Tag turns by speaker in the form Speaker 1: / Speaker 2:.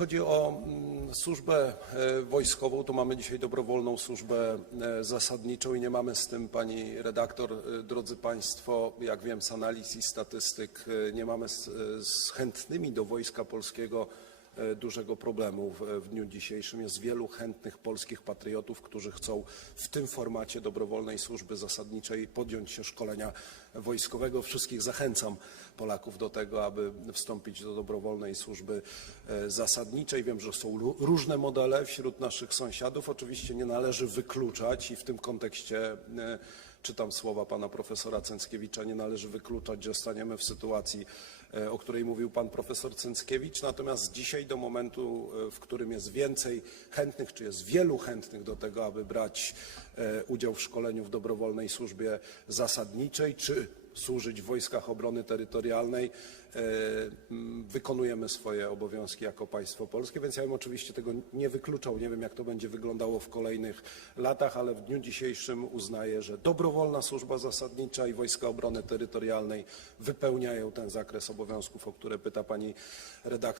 Speaker 1: Chodzi o mm, służbę e, wojskową, to mamy dzisiaj dobrowolną służbę e, zasadniczą i nie mamy z tym, pani redaktor, e, drodzy państwo, jak wiem z analiz i statystyk, nie mamy z, z chętnymi do Wojska Polskiego dużego problemu w, w dniu dzisiejszym. Jest wielu chętnych polskich patriotów, którzy chcą w tym formacie dobrowolnej służby zasadniczej podjąć się szkolenia wojskowego. Wszystkich zachęcam Polaków do tego, aby wstąpić do dobrowolnej służby e, zasadniczej. Wiem, że są ró- różne modele wśród naszych sąsiadów. Oczywiście nie należy wykluczać i w tym kontekście e, czytam słowa pana profesora Cęckiewicza, nie należy wykluczać, że staniemy w sytuacji, e, o której mówił pan profesor Cęckiewicz. Natomiast dzisiaj do momentu, e, w którym jest więcej chętnych, czy jest wielu chętnych do tego, aby brać e, udział w szkoleniu w dobrowolnej służbie zasadniczej, czy służyć w wojskach obrony terytorialnej, wykonujemy swoje obowiązki jako państwo polskie, więc ja bym oczywiście tego nie wykluczał. Nie wiem, jak to będzie wyglądało w kolejnych latach, ale w dniu dzisiejszym uznaję, że dobrowolna służba zasadnicza i wojska obrony terytorialnej wypełniają ten zakres obowiązków, o które pyta pani redaktor.